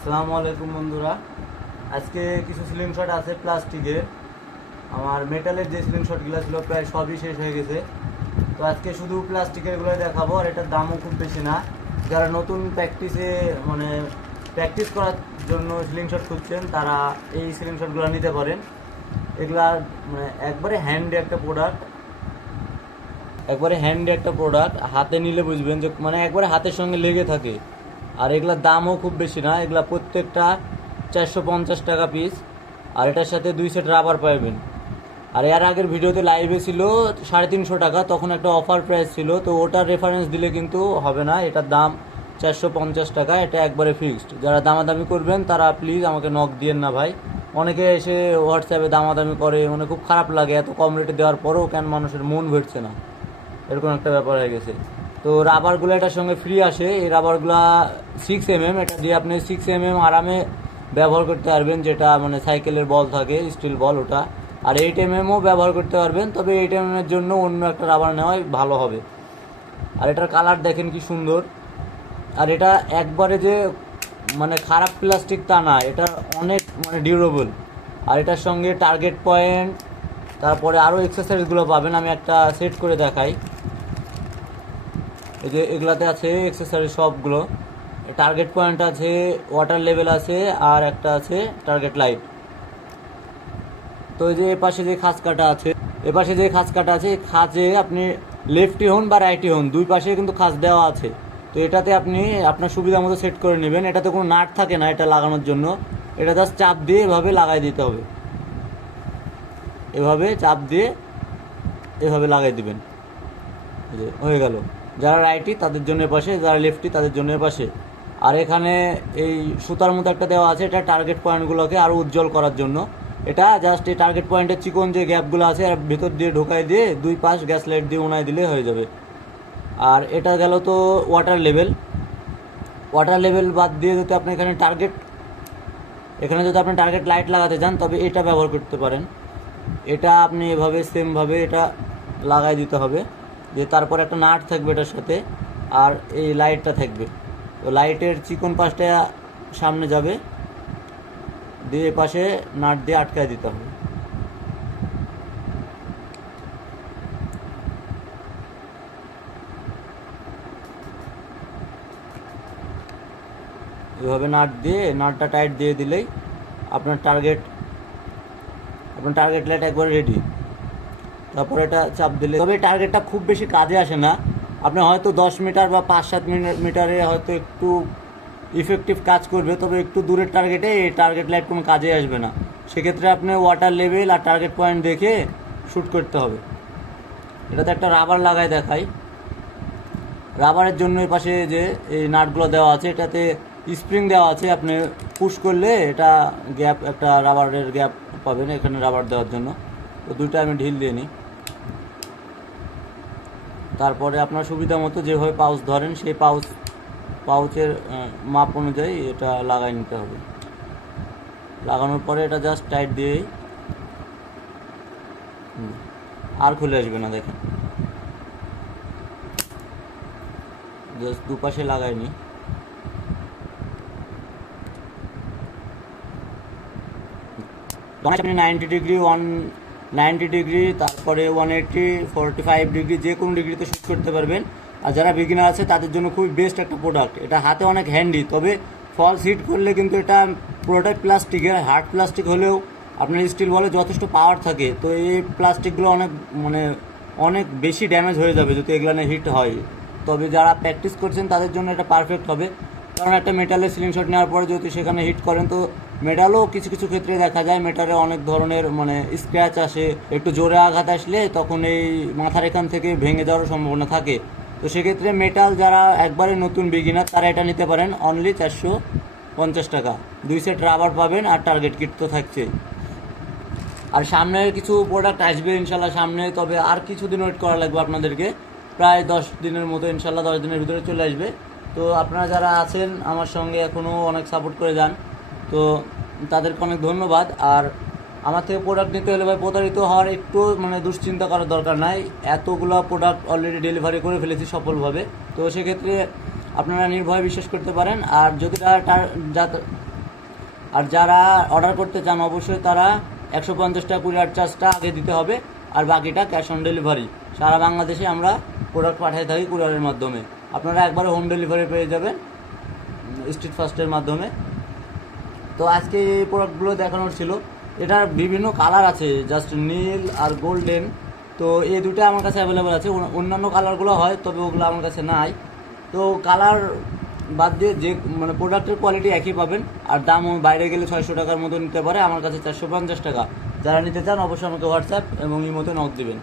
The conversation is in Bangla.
আসসালামু আলাইকুম বন্ধুরা। আজকে কিছু সিলিং শট আছে প্লাস্টিকের আমার মেটালের যে সিলিং শটগুলো ছিল, প্রায় সবই শেষ হয়ে গেছে। তো আজকে শুধু প্লাস্টিকেরগুলো দেখাবো, আর এটার দামও খুব বেশি না। যারা নতুন প্র্যাকটিসে মানে প্র্যাকটিস করার জন্য সিলিং শট খুঁজছেন, তারা এই সিলিং শটগুলো নিতে পারেন। এগুলা মানে একবারে হ্যান্ডি একটা প্রোডাক্ট একবারে হ্যান্ডি একটা প্রোডাক্ট হাতে নিলে বুঝবেন যে মানে একবারে হাতের সঙ্গে লেগে থাকে। আর এগুলার দামও খুব বেশি না, এগুলা প্রত্যেকটা চারশো পঞ্চাশ টাকা পিস আর এটার সাথে দুই সেট রাবার পাইবেন আর এর আগের ভিডিওতে লাইভে ছিল সাড়ে তিনশো টাকা, তখন একটা অফার প্রাইস ছিল, তো ওটার রেফারেন্স দিলে কিন্তু হবে না, এটার দাম চারশো পঞ্চাশ টাকা, এটা একবারে ফিক্সড যারা দামাদামি করবেন, তারা প্লিজ আমাকে নক দিয়েন না ভাই। অনেকে এসে হোয়াটসঅ্যাপে দামাদামি করে মানে খুব খারাপ লাগে, এত কম রেটে দেওয়ার পরেও কেন মানুষের মন ভরছে না? এরকম একটা ব্যাপার হয়ে গেছে। তো রাবারগুলো এটার সঙ্গে ফ্রি আসে। এই রাবারগুলো সিক্স এম এম এটা দিয়ে আপনি সিক্স এম এম আরামে ব্যবহার করতে পারবেন, যেটা মানে সাইকেলের বল থাকে স্টিল বল ওটা। আর এইট এম এমও ব্যবহার করতে পারবেন, তবে এইট এম এর জন্য অন্য একটা রাবার নেওয়াই ভালো হবে। আর এটার কালার দেখেন কি সুন্দর। আর এটা একবারে যে মানে খারাপ প্লাস্টিক তা না, এটা অনেক মানে ডিউরেবল আর এটার সঙ্গে টার্গেট পয়েন্ট তারপরে আরও এক্সারসাইজগুলো পাবেন, আমি একটা সেট করে দেখাই। এই যে এগুলাতে আছে এক্সারসাইজ সবগুলো। টার্গেট পয়েন্ট আছে ওয়াটার লেভেল আছে, আর একটা আছে টার্গেট লাইট তো এই যে এ পাশে যে খাঁজ কাটা আছে এ পাশে যে খাঁজ কাটা আছে খাঁজে আপনি লেফটি হন বা রাইটি হন, দুই পাশে কিন্তু খাঁজ দেওয়া আছে। তো এটাতে আপনি আপনার সুবিধা মতো সেট করে নেবেন। এটাতে কোনো নাট থাকে না এটা লাগানোর জন্য। এটা জাস্ট চাপ দিয়ে এভাবে লাগাই দিতে হবে। এভাবে চাপ দিয়ে এভাবে লাগাই দিবেন। হয়ে গেল। যারা রাইটি তাদের জন্য পাশে, যারা লেফটি তাদের জন্য পাশে। আর এখানে এই সুতার মতো একটা দেওয়া আছে, এটা টার্গেট পয়েন্টগুলোকে আরও উজ্জ্বল করার জন্য। এটা জাস্ট এই টার্গেট পয়েন্টের চিকন যে গ্যাপগুলো আছে, এর ভেতর দিয়ে ঢোকাই দিয়ে দুই পাশ গ্যাস লাইট দিয়ে উনায় দিলে হয়ে যাবে। আর এটা গেল তো ওয়াটার লেভেল ওয়াটার লেভেল বাদ দিয়ে যদি আপনি এখানে টার্গেট এখানে যদি আপনি টার্গেট লাইট লাগাতে চান, তবে এটা ব্যবহার করতে পারেন। এটা আপনি এভাবে সেমভাবে এটা লাগাই দিতে হবে। যে তারপর একটা নাট থাকবে এটার সাথে, আর এই লাইটটা থাকবে। তো লাইটের চিকন পাশটা সামনে যাবে, দিয়ে পাশে নাট দিয়ে আটকায় দিতে হবে। এভাবে নাট দিয়ে, নাটটা টাইট দিয়ে দিলেই আপনার টার্গেট আপনার টার্গেট লাইট একবার রেডি। তারপর এটা চাপ দিলে। তবে টার্গেটটা খুব বেশি কাজে আসে না। আপনি হয়তো দশ মিটার বা পাঁচ সাত মিটারে হয়তো একটু ইফেক্টিভ কাজ করবে, তবে একটু দূরের টার্গেটে এই টার্গেট লাইট কোনো কাজে আসবে না। সেক্ষেত্রে আপনি ওয়াটার লেভেল আর টার্গেট পয়েন্ট দেখে শ্যুট করতে হবে। এটাতে একটা রাবার লাগাই দেখাই। রাবারের জন্য এই পাশে যে এই নাটগুলো দেওয়া আছে, এটাতে স্প্রিং দেওয়া আছে। আপনি পুশ করলে এটা গ্যাপ একটা রাবারের গ্যাপ পাবেন এখানে রাবার দেওয়ার জন্য। তো দুইটা আমি ঢিল দিয়ে নিই। তারপরে আপনার সুবিধা মতো যেভাবে পাউচ ধরেন, সেই পাউচ, পাউচের মাপ অনুযায়ী এটা লাগাই নিতে হবে। লাগানোর পরে এটা জাস্ট টাইট দিয়েই আর খুলে আসবে না, দেখেন। জাস্ট দুপাশে লাগাই নি। আপনি ninety degree one ninety degree, তারপরে one eighty, forty five degree, যে কোনো ডিগ্রিতে শ্যুট করতে পারবেন। আর যারা বিগিনার আছে, তাদের জন্য খুবই বেস্ট একটা প্রোডাক্ট এটা হাতে অনেক হ্যান্ডি তবে ফলস হিট করলে কিন্তু এটা পুরোটাই প্লাস্টিকের হার্ড প্লাস্টিক হলেও আপনার স্টিল বলে যথেষ্ট পাওয়ার থাকে। তো এই প্লাস্টিকগুলো অনেক মানে অনেক বেশি ড্যামেজ হয়ে যাবে যদি এগুলো হিট হয়। তবে যারা প্র্যাকটিস করছেন, তাদের জন্য এটা পারফেক্ট হবে। কারণ একটা মেটালের সিলিং শট নেওয়ার পরে যদি সেখানে হিট করেন, তো মেটালও কিছু কিছু ক্ষেত্রে দেখা যায় মেটালে অনেক ধরনের মানে স্ক্র্যাচ আসে, একটু জোরে আঘাত আসলে তখন এই মাথার এখান থেকে ভেঙে যাওয়ার সম্ভাবনা থাকে। তো সেক্ষেত্রে মেটাল যারা একবারে নতুন বিগিনার তারা এটা নিতে পারেন অনলি চারশো পঞ্চাশ টাকা। দুই সেট রাবার পাবেন আর টার্গেট কিট তো থাকছে। আর সামনের কিছু প্রোডাক্ট আসবে ইনশাল্লাহ সামনে, তবে আর কিছুদিন ওয়েট করা লাগবে আপনাদেরকে। প্রায় দশ দিনের মতো ইনশাল্লাহ দশ দিনের ভিতরে চলে আসবে। তো আপনারা যারা আছেন আমার সঙ্গে এখনও অনেক সাপোর্ট করে যান। তো তাদেরকে অনেক ধন্যবাদ। আর আমার থেকে প্রোডাক্ট নিতে হলে ভাই প্রতারিত হওয়ার একটু মানে দুশ্চিন্তা করার দরকার নাই। এতগুলো প্রোডাক্ট অলরেডি ডেলিভারি করে ফেলেছি সফলভাবে। তো সেক্ষেত্রে আপনারা নির্ভয়ে বিশ্বাস করতে পারেন। আর যদি তারা আর যারা অর্ডার করতে চান, অবশ্যই তারা একশো পঞ্চাশ টাকা কুরিয়ার চার্জটা আগে দিতে হবে। আর বাকিটা ক্যাশ অন ডেলিভারি সারা বাংলাদেশে আমরা প্রোডাক্ট পাঠিয়ে থাকি কুরিয়ারের মাধ্যমে। আপনারা একবারে হোম ডেলিভারি পেয়ে যাবেন। স্ট্রিট ফাস্টের মাধ্যমে। তো আজকে এই প্রোডাক্টগুলো দেখানোর ছিল। এটার বিভিন্ন কালার আছে জাস্ট নীল আর গোল্ডেন তো এই দুটো আমার কাছে অ্যাভেলেবেল আছে। অন্যান্য কালারগুলো হয়, তবে ওগুলো আমার কাছে নাই। তো কালার বাদ দিয়ে যে মানে প্রোডাক্টের কোয়ালিটি একই পাবেন। আর দামও বাইরে গেলে ছয়শো টাকার মতো নিতে পারে। আমার কাছে চারশো পঞ্চাশ টাকা। যারা নিতে চান, অবশ্যই আমাকে হোয়াটসঅ্যাপ এবং ইমোতে নক দিবেন।